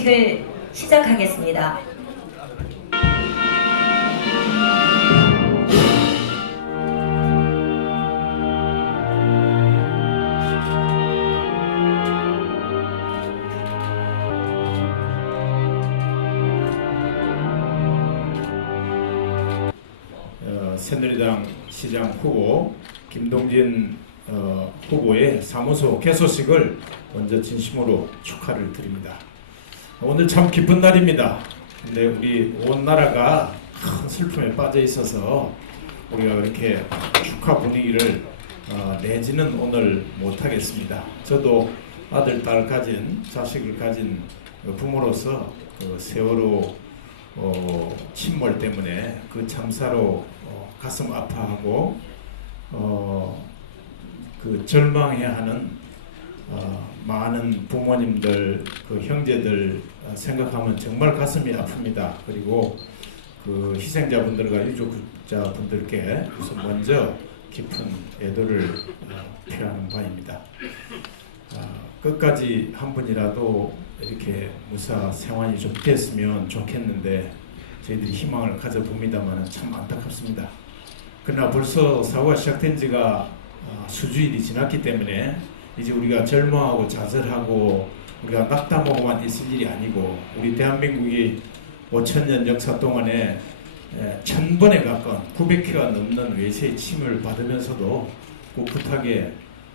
개소식을 시작하겠습니다. 새누리당 시장 후보 김동진 후보의 사무소 개소식을 먼저 진심으로 축하를 드립니다. 오늘 참 기쁜 날입니다. 근데 우리 온 나라가 큰 슬픔에 빠져 있어서 우리가 그렇게 축하 분위기를 내지는 오늘 못하겠습니다. 저도 아들, 딸 가진, 자식을 가진 부모로서 그 세월호 침몰 때문에 그 참사로 가슴 아파하고 그 절망해하는 많은 부모님들, 그 형제들 생각하면 정말 가슴이 아픕니다. 그리고 그 희생자분들과 유족자분들께 우선 먼저 깊은 애도를 표하는 바입니다. 끝까지 한 분이라도 이렇게 무사 생환이 좀 됐으면 좋겠는데 저희들이 희망을 가져봅니다만 참 안타깝습니다. 그러나 벌써 사고가 시작된 지가 수주일이 지났기 때문에 이제 우리가 절망하고 좌절하고 우리가 낙담하고만 있을 일이 아니고 우리 대한민국이 5,000년 역사 동안에 1,000번에 가까운 900회가 넘는 외세의 침을 받으면서도 꿋꿋하게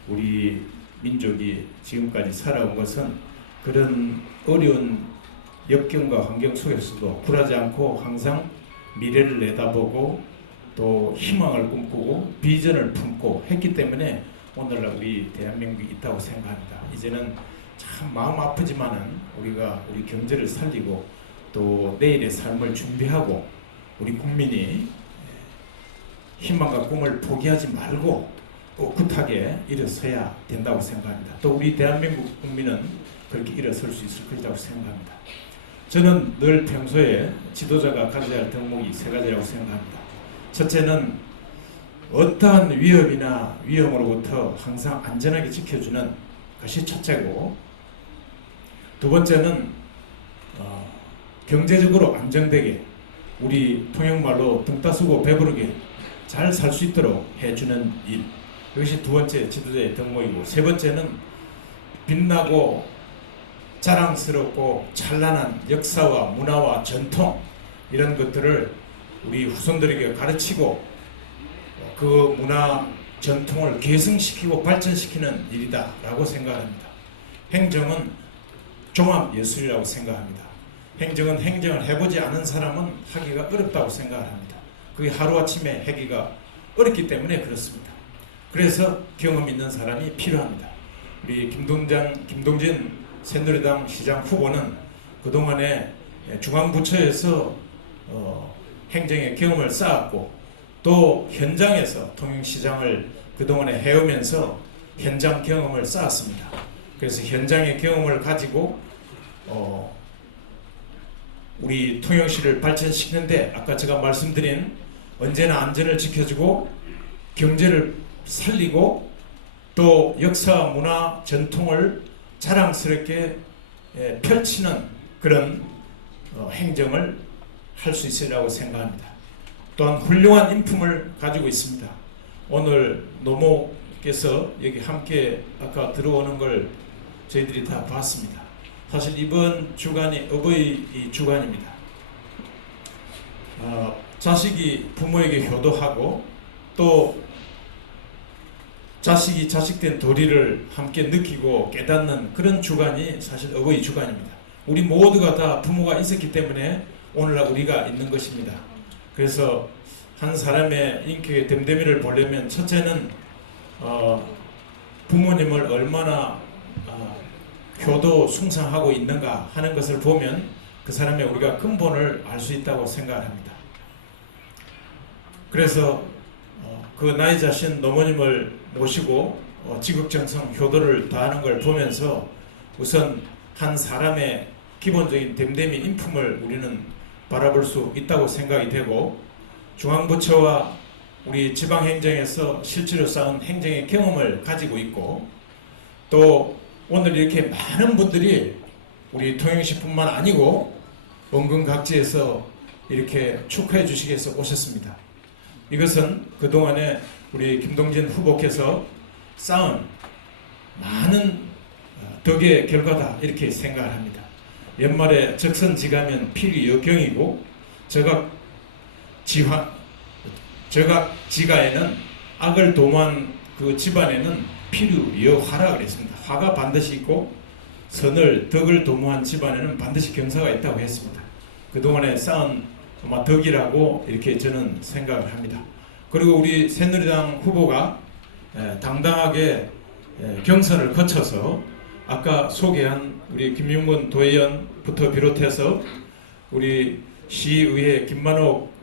우리 민족이 지금까지 살아온 것은 그런 어려운 역경과 환경 속에서도 굴하지 않고 항상 미래를 내다보고 또 희망을 꿈꾸고 비전을 품고 했기 때문에 오늘날 우리 대한민국이 있다고 생각합니다. 이제는 참 마음 아프지만은 우리가 우리 경제를 살리고 또 내일의 삶을 준비하고 우리 국민이 희망과 꿈을 포기하지 말고 꿋꿋하게 일어서야 된다고 생각합니다. 또 우리 대한민국 국민은 그렇게 일어설 수 있을 것이라고 생각합니다. 저는 늘 평소에 지도자가 가져야 할 덕목이 세 가지라고 생각합니다. 첫째는 어떠한 위협이나 위험으로부터 항상 안전하게 지켜주는 것이 첫째고, 두 번째는 경제적으로 안정되게 우리 통역말로 등 따스고 배부르게 잘 살 수 있도록 해주는 일, 이것이 두 번째 지도자의 덕목이고, 세 번째는 빛나고 자랑스럽고 찬란한 역사와 문화와 전통 이런 것들을 우리 후손들에게 가르치고 그 문화 전통을 계승시키고 발전시키는 일이다 라고 생각합니다. 행정은 종합예술이라고 생각합니다. 행정은 행정을 해보지 않은 사람은 하기가 어렵다고 생각합니다. 그게 하루아침에 하기가 어렵기 때문에 그렇습니다. 그래서 경험 있는 사람이 필요합니다. 우리 김동진 새누리당 시장 후보는 그동안에 중앙부처에서 행정의 경험을 쌓았고 또 현장에서 통영시장을 그동안에 해오면서 현장 경험을 쌓았습니다. 그래서 현장의 경험을 가지고 우리 통영시를 발전시키는데 아까 제가 말씀드린 언제나 안전을 지켜주고 경제를 살리고 또 역사, 문화, 전통을 자랑스럽게 펼치는 그런 행정을 할 수 있으리라고 생각합니다. 또한 훌륭한 인품을 가지고 있습니다. 오늘 노모께서 여기 함께 아까 들어오는 걸 저희들이 다 봤습니다. 사실 이번 주간이 어버이 주간입니다. 자식이 부모에게 효도하고 또 자식이 자식된 도리를 함께 느끼고 깨닫는 그런 주간이 사실 어버이 주간입니다. 우리 모두가 다 부모가 있었기 때문에 오늘날 우리가 있는 것입니다. 그래서 한 사람의 인격의 됨됨이를 보려면 첫째는 부모님을 얼마나 효도 숭상하고 있는가 하는 것을 보면 그 사람의 우리가 근본을 알 수 있다고 생각합니다. 그래서 그 나이 자신 노모님을 모시고 지극정성 효도를 다하는 걸 보면서 우선 한 사람의 기본적인 됨됨이 인품을 우리는 바라볼 수 있다고 생각이 되고, 중앙부처와 우리 지방행정에서 실제로 쌓은 행정의 경험을 가지고 있고, 또 오늘 이렇게 많은 분들이 우리 통영시뿐만 아니고 원근 각지에서 이렇게 축하해 주시기 위해서 오셨습니다. 이것은 그동안에 우리 김동진 후보께서 쌓은 많은 덕의 결과다 이렇게 생각을 합니다. 연말에 적선지가면 필요역경이고 저각지가에는 악을 도모한 그 집안에는 필요여화라 그랬습니다. 화가 반드시 있고 선을 덕을 도모한 집안에는 반드시 경사가 있다고 했습니다. 그동안에 쌓은 아마 덕이라고 이렇게 저는 생각을 합니다. 그리고 우리 새누리당 후보가 당당하게 경선을 거쳐서 아까 소개한 우리 김용건 도의원부터 비롯해서 우리 시의회 김만옥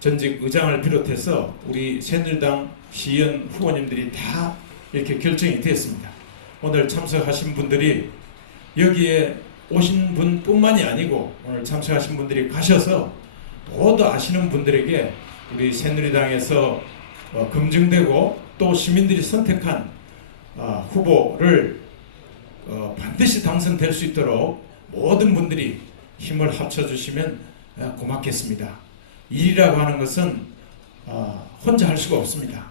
전직 의장을 비롯해서 우리 새누리당 시의원 후보님들이 다 이렇게 결정이 되었습니다. 오늘 참석하신 분들이 여기에 오신 분뿐만이 아니고 오늘 참석하신 분들이 가셔서 모두 아시는 분들에게 우리 새누리당에서 검증되고 또 시민들이 선택한 후보를 반드시 당선될 수 있도록 모든 분들이 힘을 합쳐주시면 고맙겠습니다. 일이라고 하는 것은 혼자 할 수가 없습니다.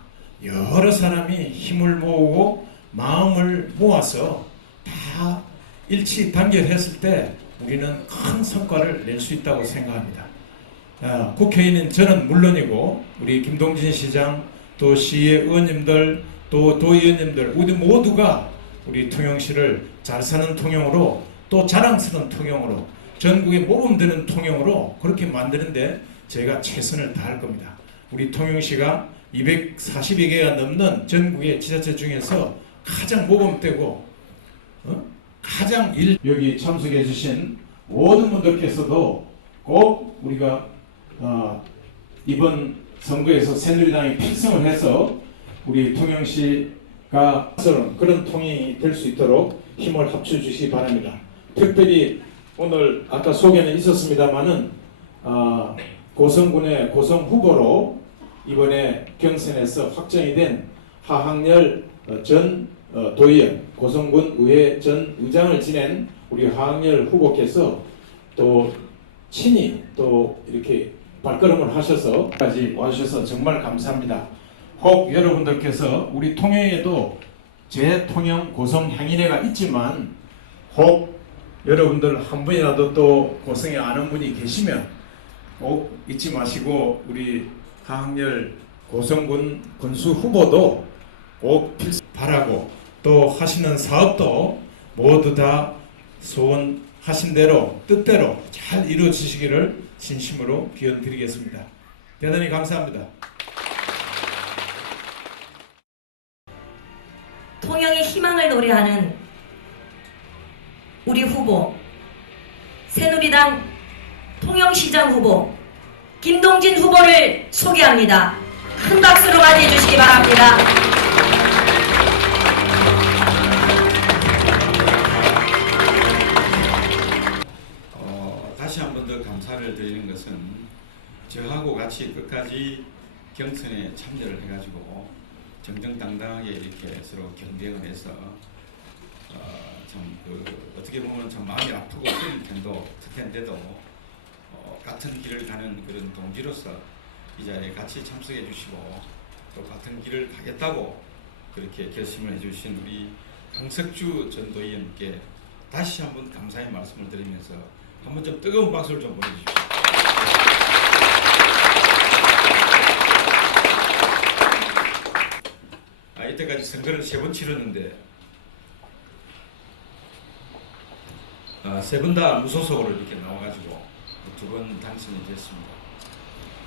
여러 사람이 힘을 모으고 마음을 모아서 다 일치단결했을 때 우리는 큰 성과를 낼 수 있다고 생각합니다. 국회의원은 저는 물론이고 우리 김동진 시장 또 시의 의원님들 또 도의원님들 우리 모두가 우리 통영시를 잘 사는 통영으로 또 자랑스러운 통영으로 전국에 모범되는 통영으로 그렇게 만드는데 제가 최선을 다할 겁니다. 우리 통영시가 240여 개가 넘는 전국의 지자체 중에서 가장 모범되고 가장 여기 참석해 주신 모든 분들께서도 꼭 우리가 이번 선거에서 새누리당이 필승을 해서 우리 통영시가 그런 통행이 될 수 있도록 힘을 합쳐 주시기 바랍니다. 특별히 오늘 아까 소개는 있었습니다만은 고성군의 고성 후보로 이번에 경선에서 확정이 된 하항렬 전 도의원, 고성군 의회 전 의장을 지낸 우리 하항렬 후보께서 또 친히 또 이렇게 발걸음을 하셔서까지 와주셔서 정말 감사합니다. 혹 여러분들께서 우리 통영에도 제 통영 고성 향인회가 있지만 혹 여러분들 한 분이라도 또 고성에 아는 분이 계시면 꼭 잊지 마시고 우리 하항렬 고성군 군수 후보도 꼭 바라고 또 하시는 사업도 모두 다 소원하신 대로 뜻대로 잘 이루어지시기를 진심으로 기원드리겠습니다. 대단히 감사합니다. 통영의 희망을 노래하는 우리 후보 새누리당 통영시장 후보 김동진 후보를 소개합니다. 큰 박수로 맞이해 주시기 바랍니다. 다시 한 번 더 감사를 드리는 것은 저하고 같이 끝까지 경선에 참여를 해가지고 정정당당하게 이렇게 서로 경쟁을 해서 어떻게 보면 참 마음이 아프고 그런 텐도 텐데도 같은 길을 가는 그런 동지로서 이 자리에 같이 참석해 주시고 또 같은 길을 가겠다고 그렇게 결심을 해주신 우리 강석주 전 도의원께 다시 한번 감사의 말씀을 드리면서 한번 좀 뜨거운 박수를 좀 보내주십시오. 이때까지 선거를 3번 치렀는데 3번 다 무소속으로 이렇게 나와가지고 2번 당선이 됐습니다.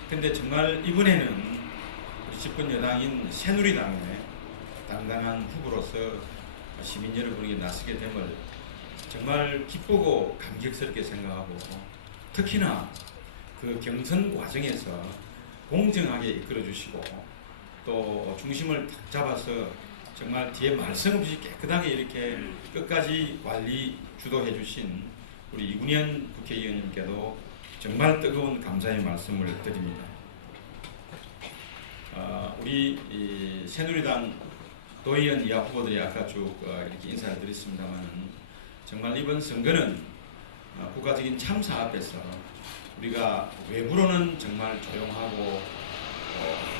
근데 정말 이번에는 우리 집권 여당인 새누리당의 당당한 후보로서 시민 여러분에게 나서게 됨을 정말 기쁘고 감격스럽게 생각하고 특히나 그 경선 과정에서 공정하게 이끌어 주시고 또 중심을 탁 잡아서 정말 뒤에 말씀 없이 깨끗하게 이렇게 끝까지 관리 주도해 주신 우리 이군현 국회의원님께도 정말 뜨거운 감사의 말씀을 드립니다. 우리 새누리당 도의원 이하 후보들이 아까 쭉 이렇게 인사를 드렸습니다만 정말 이번 선거는 국가적인 참사 앞에서 우리가 외부로는 정말 조용하고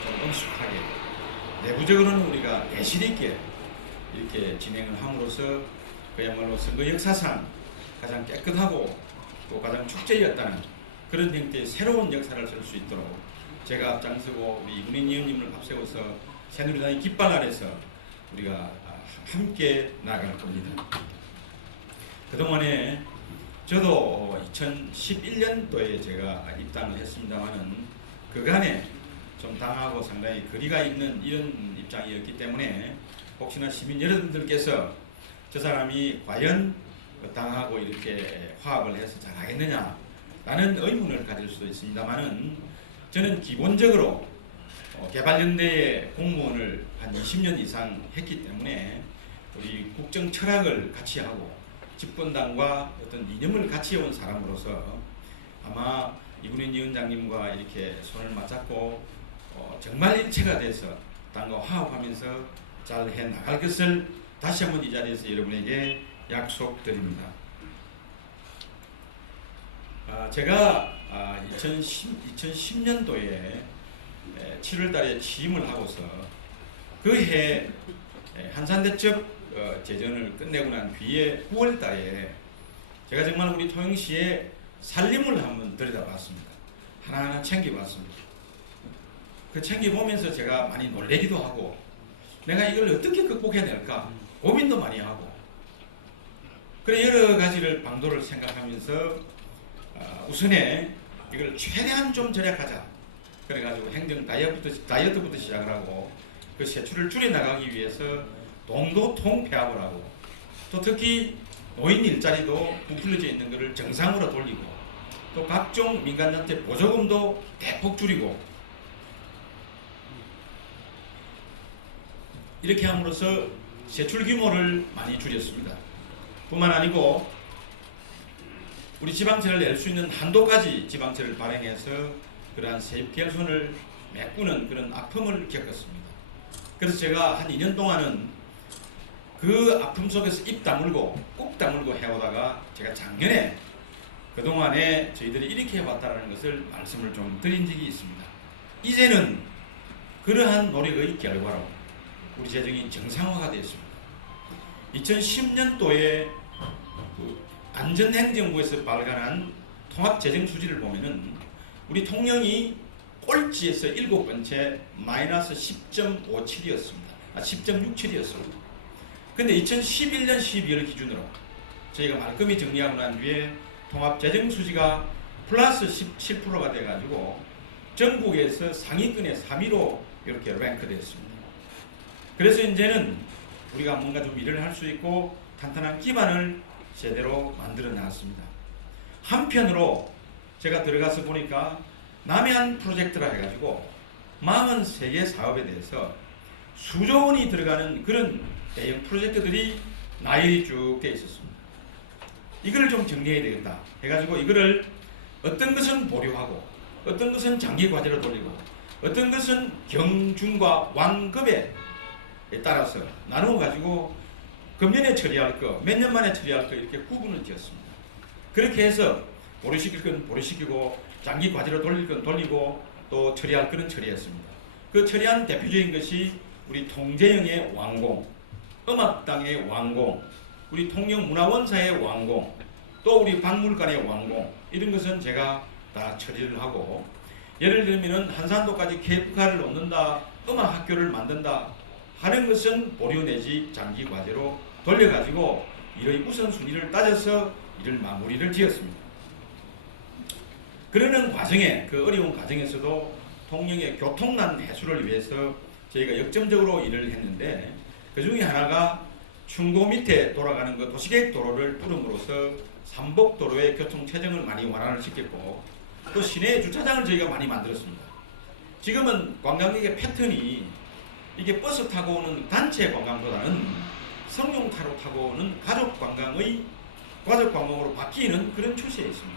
좀 엄숙하게, 내부적으로는 우리가 내실 있게 이렇게 진행을 함으로써 그야말로 선거 역사상 가장 깨끗하고 또 가장 축제였다는 그런 형태의 새로운 역사를 쓸 수 있도록 제가 앞장서고 우리 이군인 의원님을 앞세워서 새누리당의 깃발 아래서 우리가 함께 나아갈 겁니다. 그동안에 저도 2011년도에 제가 입당을 했습니다만은 그간에 좀 당하고 상당히 거리가 있는 이런 입장이었기 때문에 혹시나 시민 여러분들께서 저 사람이 과연 당하고 이렇게 화합을 해서 잘하겠느냐 라는 의문을 가질 수도 있습니다만은 저는 기본적으로 개발연대의 공무원을 한 20년 이상 했기 때문에 우리 국정 철학을 같이 하고 집권당과 어떤 이념을 같이 해온 사람으로서 아마 이군인 위원장님과 이렇게 손을 맞잡고 정말 일체가 돼서 당과 화합하면서 잘 해 나갈 것을 다시 한번 이 자리에서 여러분에게 약속드립니다. 제가 2010년도에 7월 달에 취임을 하고서 그해 한산대첩 재전을 끝내고 난 뒤에 9월 달에 제가 정말 우리 통영시의 살림을 한번 들여다봤습니다. 하나하나 챙겨봤습니다. 그 챙겨보면서 제가 많이 놀래기도 하고 내가 이걸 어떻게 극복해낼까 고민도 많이 하고 그래 여러 가지를 방도를 생각하면서 우선에 이걸 최대한 좀 절약하자. 그래가지고 행정 다이어트부터 시작을 하고 그 세출을 줄여나가기 위해서 동도 통폐합을 하고 또 특히 노인 일자리도 부풀려져 있는 것을 정상으로 돌리고 또 각종 민간단체 보조금도 대폭 줄이고 이렇게 함으로써 세출 규모를 많이 줄였습니다. 뿐만 아니고 우리 지방채를 낼 수 있는 한도까지 지방채를 발행해서 그러한 세입 결손을 메꾸는 그런 아픔을 겪었습니다. 그래서 제가 한 2년 동안은 그 아픔 속에서 입 다물고 꾹 다물고 해오다가 제가 작년에 그동안에 저희들이 이렇게 해왔다는 것을 말씀을 좀 드린 적이 있습니다. 이제는 그러한 노력의 결과로 우리 재정이 정상화가 되었습니다. 2010년도에 안전행정부에서 발간한 통합재정수지를 보면은 우리 통영이 꼴찌에서 7번째 마이너스 10.57이었습니다. 10.67이었습니다. 근데 2011년 12월 기준으로 저희가 말끔히 정리하고 난 뒤에 통합재정수지가 플러스 17%가 돼가지고 전국에서 상위권의 3위로 이렇게 랭크되었습니다. 그래서 이제는 우리가 뭔가 좀 일을 할 수 있고 탄탄한 기반을 제대로 만들어 놨습니다. 한편으로 제가 들어가서 보니까 남해안 프로젝트라 해가지고 43개 사업에 대해서 수조 원이 들어가는 그런 대형 프로젝트들이 나열이 쭉 돼 있었습니다. 이걸 좀 정리해야 되겠다 해가지고 이거를 어떤 것은 보류하고 어떤 것은 장기 과제로 돌리고 어떤 것은 경중과 완급에 따라서 나누어 가지고 금년에 처리할 거, 몇 년 만에 처리할 거 이렇게 구분을 지었습니다. 그렇게 해서 보류시킬 건 보류시키고 장기 과제로 돌릴 건 돌리고 또 처리할 거는 처리했습니다. 그 처리한 대표적인 것이 우리 통제영의 완공, 음악당의 완공, 우리 통영문화원사의 완공, 또 우리 박물관의 완공 이런 것은 제가 다 처리를 하고 예를 들면 한산도까지 케이프카를 놓는다, 음악학교를 만든다 하는 것은 보류 내지 장기 과제로 돌려가지고 이의 우선순위를 따져서 이를 마무리를 지었습니다. 그러는 과정에 그 어려운 과정에서도 통영의 교통난 해소를 위해서 저희가 역점적으로 일을 했는데 그 중에 하나가 충고 밑에 돌아가는 그 도시계획 도로를 뚫음으로써 삼복도로의 교통 체증을 많이 완화를 시켰고 또 시내 주차장을 저희가 많이 만들었습니다. 지금은 관광객의 패턴이 이게 버스 타고 오는 단체 관광보다는 성용차로 타고 오는 가족 관광으로 바뀌는 그런 추세에 있습니다.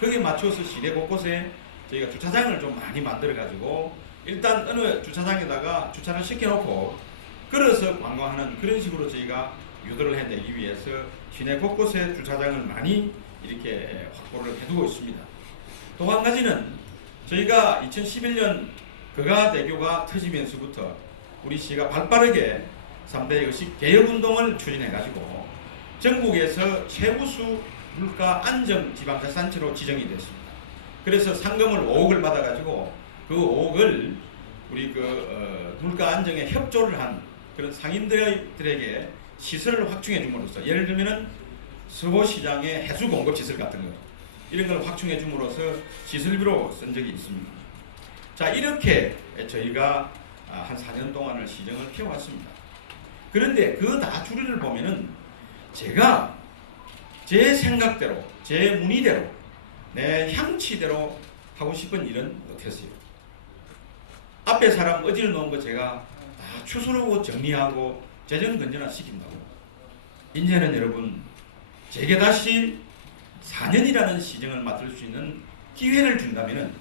거기에 맞춰서 시내 곳곳에 저희가 주차장을 좀 많이 만들어 가지고 일단 어느 주차장에다가 주차를 시켜놓고 걸어서 관광하는 그런 식으로 저희가 유도를 해내기 위해서 시내 곳곳에 주차장을 많이 이렇게 확보를 해두고 있습니다. 또 한 가지는 저희가 2011년 거가대교가 터지면서부터 우리 시가 발빠르게 3대 의식 개혁운동을 추진해가지고 전국에서 최우수 물가 안정 지방자치단체로 지정이 됐습니다. 그래서 상금을 5억을 받아가지고 그 5억을 우리 물가 안정에 협조를 한 그런 상인들에게 시설을 확충해 줌으로써, 예를 들면은 서보시장의 해수 공급 시설 같은 거 이런 걸 확충해 줌으로써 시설비로 쓴 적이 있습니다. 자, 이렇게 저희가 한 4년 동안을 시정을 피워왔습니다. 그런데 그 다줄을 보면은 제가 제 생각대로, 제 문의대로, 내 향치대로 하고 싶은 일은 못했어요. 앞에 사람 어디를 놓은 거 제가 다 추스르고 정리하고 재정건전화 시킨다고. 이제는 여러분, 제게 다시 4년이라는 시정을 맡을 수 있는 기회를 준다면은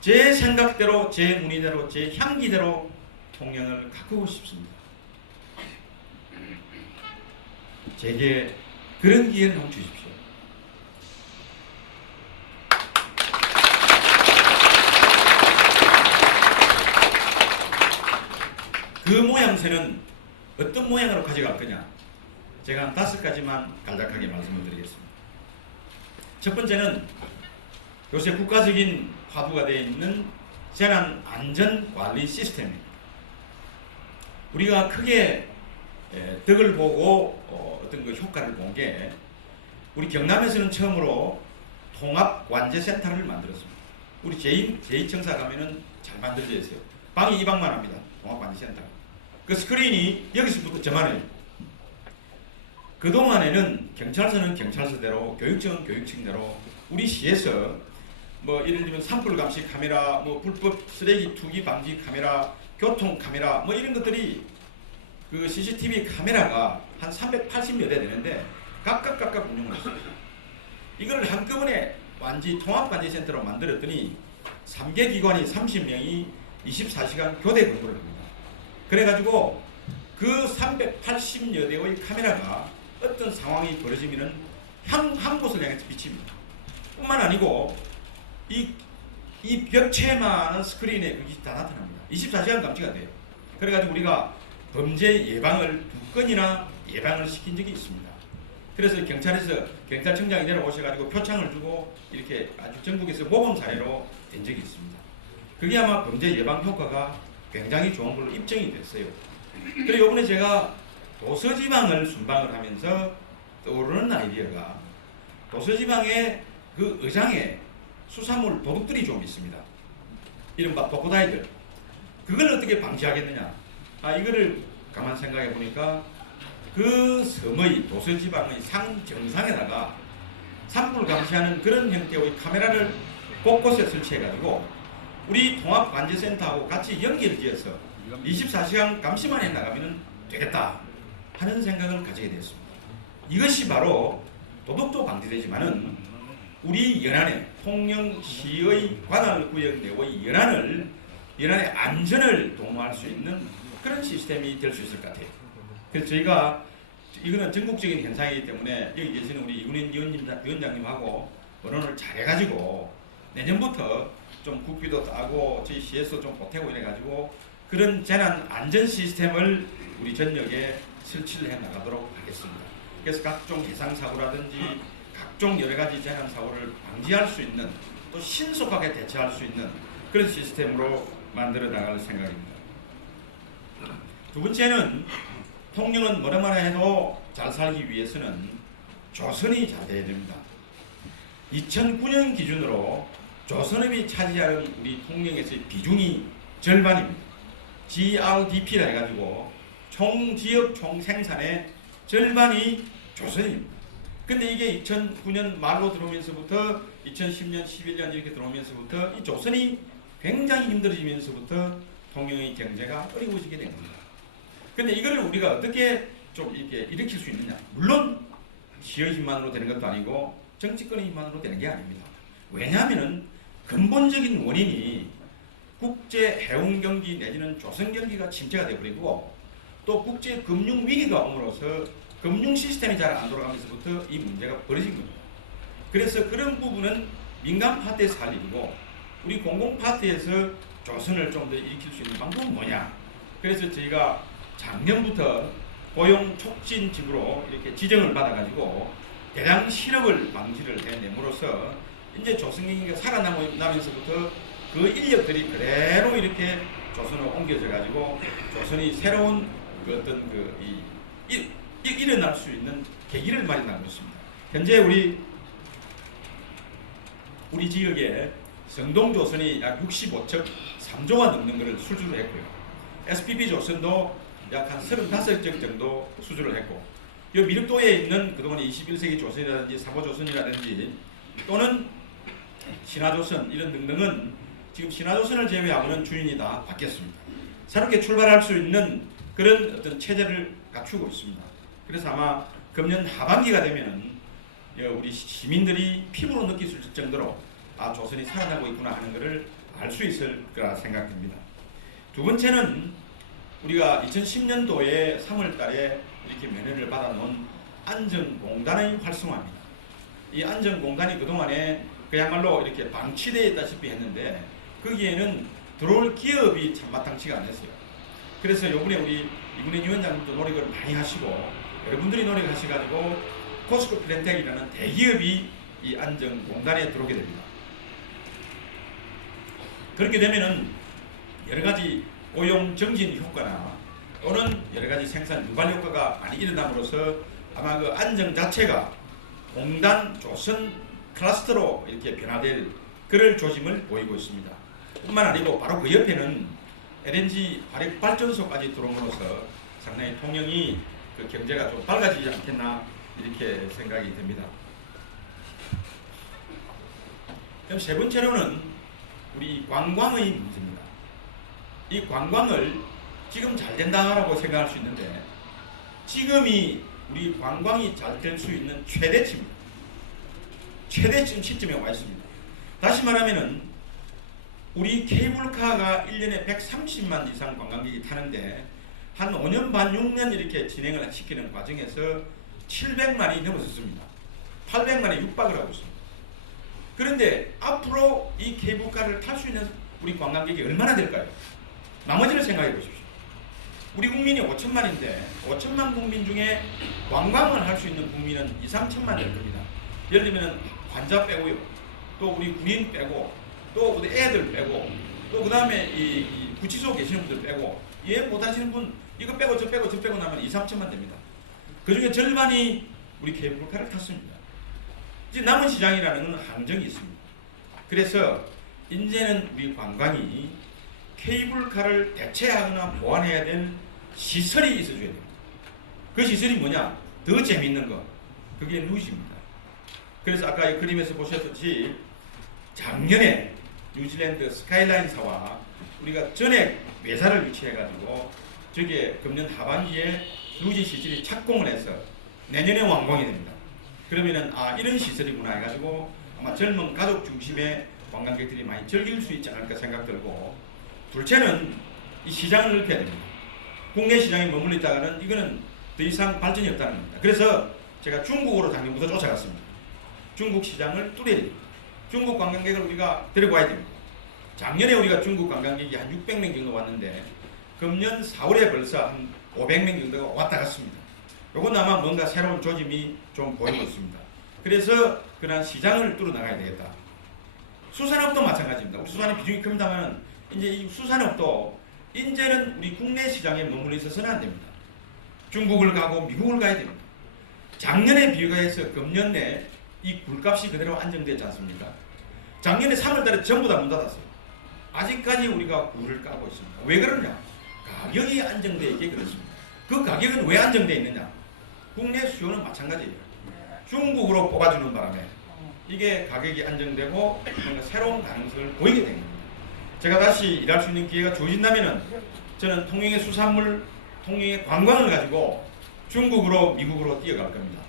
제 생각대로, 제 문의대로, 제 향기대로 통영을 가꾸고 싶습니다. 제게 그런 기회를 한번 주십시오. 그 모양새는 어떤 모양으로 가져갈 거냐? 제가 한 5가지만 간략하게 말씀을 드리겠습니다. 첫 번째는 요새 국가적인 화두가 되어 있는 재난안전관리 시스템입니다. 우리가 크게 덕을 보고 어떤 그 효과를 본 게 우리 경남에서는 처음으로 통합관제센터를 만들었습니다. 우리 제2청사 가면은 잘 만들어져 있어요. 방이 2방만 합니다. 통합관제센터. 그 스크린이 여기서부터 저만해요. 그동안에는 경찰서는 경찰서대로, 교육청은 교육청대로 우리 시에서 뭐 예를 들면 산불 감시 카메라, 뭐 불법 쓰레기 투기 방지 카메라, 교통 카메라 뭐 이런 것들이 그 CCTV 카메라가 한 380여 대 되는데 각각 운영을 했어요. 이걸 한꺼번에 완전히 통합관제센터로 만들었더니 3개 기관이 30명이 24시간 교대 근무를 합니다. 그래가지고 그 380여 대의 카메라가 어떤 상황이 벌어지면은 한 곳을 향해서 비칩니다. 뿐만 아니고 이 벽체 많은 스크린에 그게 다 나타납니다. 24시간 감지가 돼요. 그래가지고 우리가 범죄 예방을 2건이나 예방을 시킨 적이 있습니다. 그래서 경찰에서 경찰청장이 내려오셔가지고 표창을 주고 이렇게 아주 전국에서 모범 사례로 된 적이 있습니다. 그게 아마 범죄 예방 효과가 굉장히 좋은 걸로 입증이 됐어요. 그리고 이번에 제가 도서지방을 순방을 하면서 떠오르는 아이디어가 도서지방의 그 의장에 수산물 도둑들이 좀 있습니다. 이른바 독고다이들. 그걸 어떻게 방지하겠느냐. 이거를 가만 생각해 보니까 그 섬의 도서지방의 상정상에다가 산불 감시하는 그런 형태의 카메라를 곳곳에 설치해가지고 우리 통합관제센터하고 같이 연계를 지어서 24시간 감시만 해나가면 되겠다 하는 생각을 가지게 되었습니다. 이것이 바로 도둑도 방지되지만은 우리 연안의 통영시의 관할구역 내의 연안의 안전을 도모할 수 있는 그런 시스템이 될 수 있을 것 같아요. 그래서 저희가 이거는 전국적인 현상이기 때문에 여기 계시는 우리 이군인 위원장님하고 의논을 잘해가지고 내년부터 좀 국비도 따고 저희 시에서 좀 보태고 이래가지고 그런 재난 안전 시스템을 우리 전역에 설치를 해 나가도록 하겠습니다. 그래서 각종 해상사고라든지 각종 여러가지 재난사고를 방지할 수 있는 또 신속하게 대처할 수 있는 그런 시스템으로 만들어 나갈 생각입니다. 두 번째는 통영은 뭐라 해도 잘 살기 위해서는 조선이 잘 돼야 됩니다. 2009년 기준으로 조선업이 차지하는 우리 통영에서의 비중이 절반입니다. GRDP라 해가지고 총지역 총생산의 절반이 조선입니다. 근데 이게 2009년 말로 들어오면서부터 2010년, 11년 이렇게 들어오면서부터 이 조선이 굉장히 힘들어지면서부터 통영의 경제가 어려워지게 된 겁니다. 근데 이거를 우리가 어떻게 좀 이렇게 일으킬 수 있느냐? 물론 시의 힘만으로 되는 것도 아니고 정치권의 힘만으로 되는 게 아닙니다. 왜냐하면은 근본적인 원인이 국제 해운 경기 내지는 조선 경기가 침체가 되어버리고 또 국제 금융 위기가 옴으로써 금융 시스템이 잘 안 돌아가면서부터 이 문제가 벌어진 겁니다. 그래서 그런 부분은 민간 파트에서 할 일이고 우리 공공 파트에서 조선을 좀 더 일으킬 수 있는 방법은 뭐냐. 그래서 저희가 작년부터 고용 촉진 집으로 이렇게 지정을 받아가지고 대량 실업을 방지를 해냄으로써 이제 조선경기가 살아나면서부터 그 인력들이 그대로 이렇게 조선으로 옮겨져 가지고 조선이 새로운 그 어떤 일어날 수 있는 계기를 마련한 것입니다. 현재 우리 지역에 성동조선이 약 65척 3조가 넘는 것을 수주를 했고요. SPP조선도 약 한 35척 정도 수주를 했고, 이 미륵도에 있는 그동안 21세기 조선이라든지 사보조선이라든지 또는 신화조선 이런 등등은 지금 신화조선을 제외하고는 주인이 다 바뀌었습니다. 새롭게 출발할 수 있는 그런 어떤 체제를 갖추고 있습니다. 그래서 아마 금년 하반기가 되면은 우리 시민들이 피부로 느낄 수 있을 정도로 조선이 살아나고 있구나 하는 것을 알 수 있을 거라 생각됩니다. 두 번째는 우리가 2010년도에 3월 달에 이렇게 면회를 받아놓은 안전공단의 활성화입니다. 이 안전공단이 그동안에 그야말로 이렇게 방치되어 있다시피 했는데 거기에는 들어올 기업이 참 마땅치가 않았어요. 그래서 요번에 우리 이군현 위원장님도 노력을 많이 하시고 여러분들이 노력하셔가지고 코스코 플랜텍이라는 대기업이 이 안전공단에 들어오게 됩니다. 그렇게 되면은 여러 가지 고용 정진 효과나 또는 여러 가지 생산 유발 효과가 많이 일어남으로써 아마 그 안정 자체가 공단 조선 클러스터로 이렇게 변화될 그럴 조짐을 보이고 있습니다. 뿐만 아니고 바로 그 옆에는 LNG 화력 발전소까지 들어옴으로써 상당히 통영이 그 경제가 좀 밝아지지 않겠나 이렇게 생각이 됩니다. 그럼 세 번째로는 우리 관광의 문제입니다. 이 관광을 지금 잘 된다라고 생각할 수 있는데 지금이 우리 관광이 잘 될 수 있는 최대치입니다. 최대치 시점에 와 있습니다. 다시 말하면은 우리 케이블카가 1년에 130만 이상 관광객이 타는데 한 5년 반 6년 이렇게 진행을 시키는 과정에서 700만이 넘어섰습니다. 800만에 육박을 하고 있습니다. 그런데 앞으로 이 케이블카를 탈 수 있는 우리 관광객이 얼마나 될까요? 나머지를 생각해 보십시오. 우리 국민이 5천만인데 5천만 국민 중에 관광을 할 수 있는 국민은 2, 3천만 될 겁니다. 예를 들면 환자 빼고요. 또 우리 군인 빼고 또 우리 애들 빼고 또 그 다음에 이 구치소 계시는 분들 빼고 이해 못하시는 분 이거 빼고 저 빼고 저 빼고 나면 2, 3천만 됩니다. 그 중에 절반이 우리 케이블카를 탔습니다. 이제 남은 시장이라는 건 한정이 있습니다. 그래서 이제는 우리 관광이 케이블카를 대체하거나 보완해야 될 시설이 있어줘야 됩니다. 그 시설이 뭐냐? 더 재밌는 거. 그게 루지입니다. 그래서 아까 이 그림에서 보셨듯이 작년에 뉴질랜드 스카이라인사와 우리가 전액 매사를 유치해가지고 저게 금년 하반기에 루지 시설이 착공을 해서 내년에 완공이 됩니다. 그러면은 이런 시설이구나 해가지고 아마 젊은 가족 중심의 관광객들이 많이 즐길 수 있지 않을까 생각 들고, 둘째는 이 시장을 넓혀야 됩니다. 국내 시장에 머물러 있다가는 이거는 더 이상 발전이 없다는 겁니다. 그래서 제가 중국으로 작년부터 쫓아갔습니다. 중국 시장을 뚫어야 됩니다. 중국 관광객을 우리가 데리고 와야 됩니다. 작년에 우리가 중국 관광객이 한 600명 정도 왔는데 금년 4월에 벌써 한 500명 정도가 왔다 갔습니다. 요건 아마 뭔가 새로운 조짐이 좀 보이고 있습니다. 그래서 그런 시장을 뚫어 나가야 되겠다. 수산업도 마찬가지입니다. 우리 수산업 비중이 큽니다만 이제 이 수산업도 이제는 우리 국내 시장에 머물러 있어서는 안 됩니다. 중국을 가고 미국을 가야 됩니다. 작년에 비교해서 금년 내 이 굴값이 그대로 안정되지 않습니까? 작년에 3월달에 전부 다 문 닫았어요. 아직까지 우리가 굴을 까고 있습니다. 왜 그러냐? 가격이 안정되어 있게 그렇습니다. 그 가격은 왜 안정되어 있느냐? 국내 수요는 마찬가지예요. 중국으로 뽑아주는 바람에 이게 가격이 안정되고 뭔가 새로운 가능성을 보이게 된 겁니다. 제가 다시 일할 수 있는 기회가 주어진다면은 저는 통영의 수산물, 통영의 관광을 가지고 중국으로, 미국으로 뛰어갈 겁니다.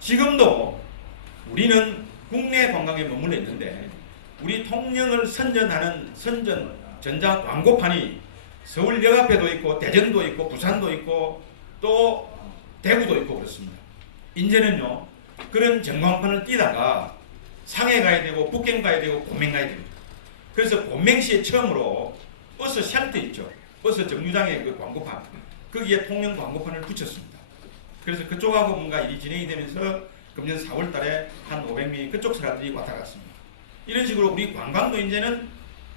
지금도 우리는 국내 관광에 머물러 있는데 우리 통영을 선전하는 전자 광고판이 서울역 앞에도 있고 대전도 있고 부산도 있고 또 대구도 있고 그렇습니다. 이제는요 그런 전광판을 띄다가 상해 가야 되고 북경 가야 되고 곤맹 가야 됩니다. 그래서 곤맹시에 처음으로 버스 샬트 있죠. 버스 정류장에 그 광고판 거기에 통영 광고판을 붙였습니다. 그래서 그쪽하고 뭔가 일이 진행이 되면서 금년 4월 달에 한 500명이 그쪽 사람들이 왔다 갔습니다. 이런 식으로 우리 관광도 이제는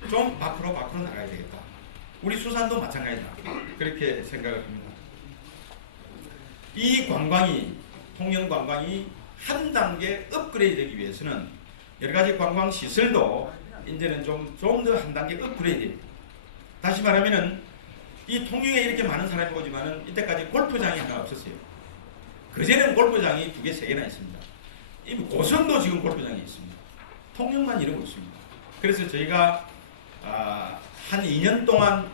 좀 밖으로 나가야 되겠다. 우리 수산도 마찬가지다. 그렇게 생각을 합니다. 이 관광이 통영 관광이 한 단계 업그레이드 되기 위해서는 여러 가지 관광 시설도 이제는 좀 더 한 단계 업그레이드. 다시 말하면은 이 통영에 이렇게 많은 사람이 오지만은 이때까지 골프장이 하나 없었어요. 그제는 골프장이 2개, 3개나 있습니다. 이 고성도 지금 골프장이 있습니다. 통영만 이러고 있습니다. 그래서 저희가 한 2년 동안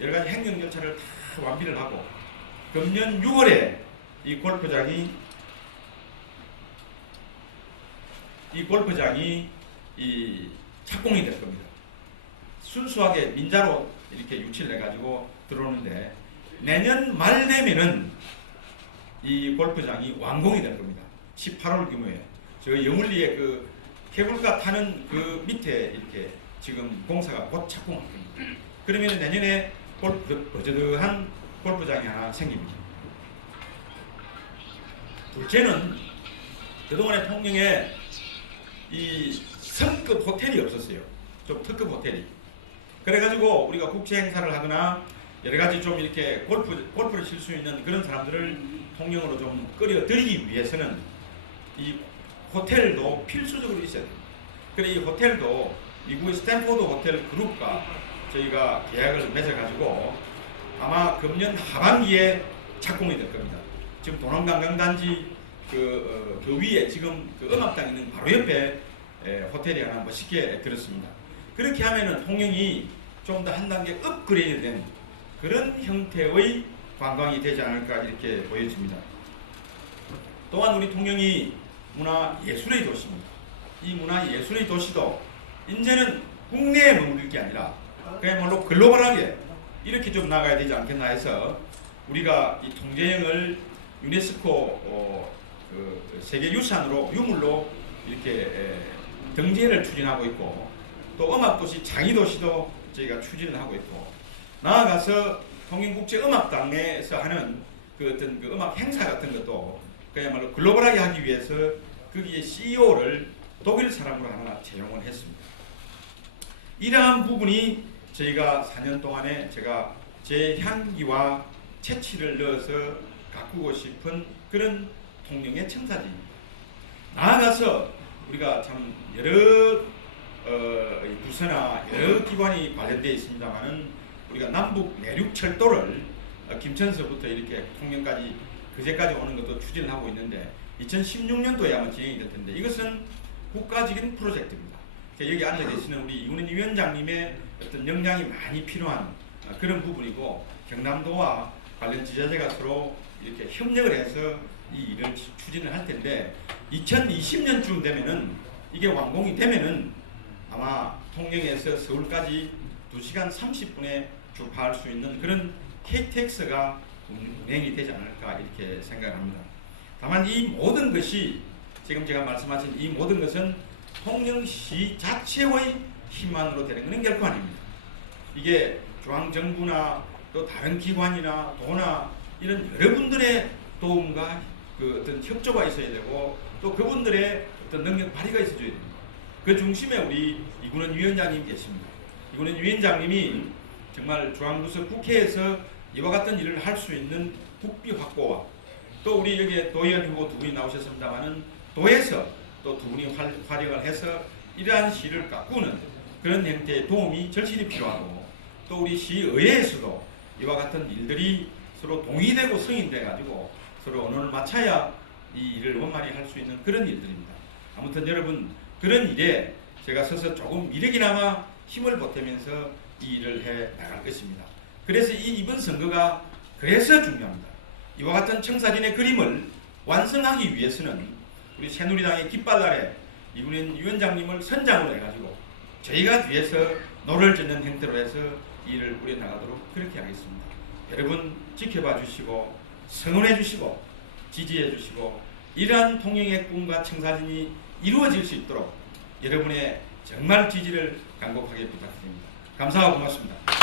여러 가지 행정 절차를 다 완비를 하고 금년 6월에 이 골프장이 착공이 될 겁니다. 순수하게 민자로 이렇게 유치를 해가지고 들어오는데 내년 말 되면은 이 골프장이 완공이 될 겁니다. 18월 규모에 저 영월리에 그 케이블카 타는 그 밑에 이렇게 지금 공사가 곧 착공할 겁니다. 그러면 내년에 버저드한 골프장이 하나 생깁니다. 둘째는 그동안에 통영에 이 성급 호텔이 없었어요. 좀 특급 호텔이. 그래가지고 우리가 국제 행사를 하거나 여러 가지 좀 이렇게 골프를 칠 수 있는 그런 사람들을 통영으로 좀 끌어들이기 위해서는 이 호텔도 필수적으로 있어야 됩니다. 그래 이 호텔도 미국의 스탠포드 호텔 그룹과 저희가 계약을 맺어가지고 아마 금년 하반기에 착공이 될 겁니다. 지금 도남관광단지 그 위에 지금 그 음악당 있는 바로 옆에 호텔이 하나 멋있게 들었습니다. 그렇게 하면은 통영이 좀 더 한 단계 업그레이드된 그런 형태의 관광이 되지 않을까 이렇게 보여집니다. 또한 우리 통영이 문화예술의 도시입니다. 이 문화예술의 도시도 이제는 국내에 머무를 게 아니라 그야말로 글로벌하게 이렇게 좀 나가야 되지 않겠나 해서 우리가 이 통제형을 유네스코 그 세계유산으로 유물로 이렇게 등재를 추진하고 있고 또 음악도시 장이도시도 저희가 추진을 하고 있고 나아가서 통영국제음악당에서 하는 그 어떤 그 음악 행사 같은 것도 그야말로 글로벌하게 하기 위해서 거기에 CEO를 독일 사람으로 하나 채용을 했습니다. 이러한 부분이 저희가 4년 동안에 제가 제 향기와 채취를 넣어서 가꾸고 싶은 그런 통영의 청사진입니다. 나아가서 우리가 참 여러 부서나 여러 기관이 관련되어 있습니다만은 우리가 남북 내륙 철도를 김천서부터 이렇게 통영까지 그제까지 오는 것도 추진을 하고 있는데 2016년도에 아마 진행이 될 텐데 이것은 국가적인 프로젝트입니다. 여기 앉아 계시는 우리 이군현 위원장님의 어떤 역량이 많이 필요한 그런 부분이고 경남도와 관련 지자체가 서로 이렇게 협력을 해서 이 일을 추진을 할 텐데 2020년쯤 되면은 이게 완공이 되면은 아마 통영에서 서울까지 2시간 30분에 주파할 수 있는 그런 KTX가 운행이 되지 않을까 이렇게 생각합니다. 다만 이 모든 것이 지금 제가 말씀하신 이 모든 것은 통영시 자체의 힘만으로 되는 것은 결코 아닙니다. 이게 중앙정부나 또 다른 기관이나 도나 이런 여러분들의 도움과 그 어떤 협조가 있어야 되고 또 그분들의 어떤 능력 발휘가 있어줘야 됩니다. 그 중심에 우리 이군현 위원장님 계십니다. 이군현 위원장님이 정말 중앙부서 국회에서 이와 같은 일을 할 수 있는 국비 확보와 또 우리 여기에 도의원 후보 두 분이 나오셨습니다만은 도에서 또 두 분이 활용을 해서 이러한 시를 가꾸는 그런 형태의 도움이 절실히 필요하고 또 우리 시의회에서도 이와 같은 일들이 서로 동의되고 승인돼 가지고 서로 언어를 맞춰야 이 일을 원만히 할 수 있는 그런 일들입니다. 아무튼 여러분 그런 일에 제가 서서 조금 미력이나마 힘을 보태면서 이 일을 해 나갈 것입니다. 그래서 이번 선거가 그래서 중요합니다. 이와 같은 청사진의 그림을 완성하기 위해서는 우리 새누리당의 깃발 아래 이군현 위원장님을 선장으로 해가지고 저희가 뒤에서 노를 젓는 형태로 해서 일을 우려 나가도록 그렇게 하겠습니다. 여러분 지켜봐 주시고 성원해 주시고 지지해 주시고 이러한 통영의 꿈과 청사진이 이루어질 수 있도록 여러분의 정말 지지를 간곡하게 부탁드립니다. 감사하고 고맙습니다.